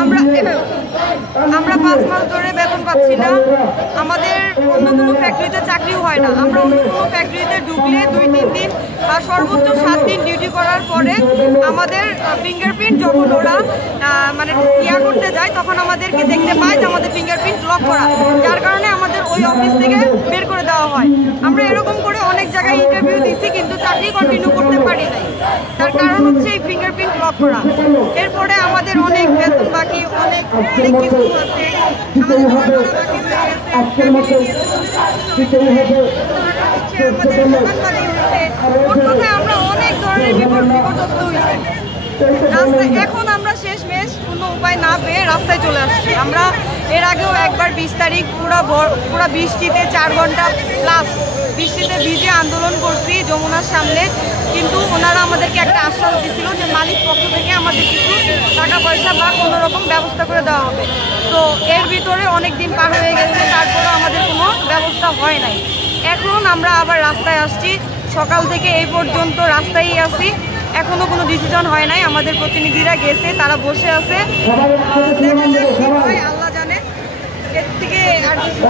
আমরা 5 মাস ধরে বেতন পাচ্ছি না। আমাদের অন্য কোনো ফ্যাক্টরিতে চাকরিও হয় না। আমরা অন্য কোনো ফ্যাক্টরিতে ঢুকলে 2-3 দিন বা সর্বোচ্চ 7 দিন ডিউটি করার পরে আমাদের ফিঙ্গারপ্রিন্ট যখন ওরা মানে করতে যায় তখন আমাদেরকে দেখতে পায় যে আমাদের ফিঙ্গারপ্রিন্ট লক করা, যার কারণে আমাদের ওই অফিস থেকে বের করে দেওয়া হয়। আমরা এরকম করে অনেক জায়গায় ইন্টারভিউ দিচ্ছি কিন্তু চাকরি কন্টিনিউ করতে পারি নাই। তার কারণ হচ্ছে এই ফিঙ্গারপ্রিন্ট লক করা। এরপরে আমাদের অনেক বেতন বাকি, অনেক কিছু আছে, আমাদের বাকি হয়ে গেছে, আমরা অনেক ধরনের বিপর্যস্ত হয়েছি। রাস্তায় এখন আমরা শেষমেশ কোনো উপায় না পেয়ে রাস্তায় চলে আসছি। আমরা এর আগেও একবার 20 তারিখ পুরো বৃষ্টিতে 4 ঘন্টা প্লাস বৃষ্টিতে ভিজে আন্দোলন করছি যমুনার সামনে, কিন্তু ওনারা আমাদেরকে একটা আশ্বাস দিয়েছিল যে মালিক পক্ষ থেকে আমাদের কিছু টাকা পয়সা বা কোনো রকম ব্যবস্থা করে দেওয়া হবে। তো এর ভিতরে অনেক দিন পার হয়ে গেছে, তারপরেও আমাদের কোনো ব্যবস্থা হয় নাই। এখন আমরা আবার রাস্তায় আসছি, সকাল থেকে এই পর্যন্ত রাস্তায়ই আছি। এখনো কোনো ডিসিশন হয় নাই। আমাদের প্রতিনিধিরা গেছে, তারা বসে আছে, আল্লাহ জানে। এর থেকে আর কিছু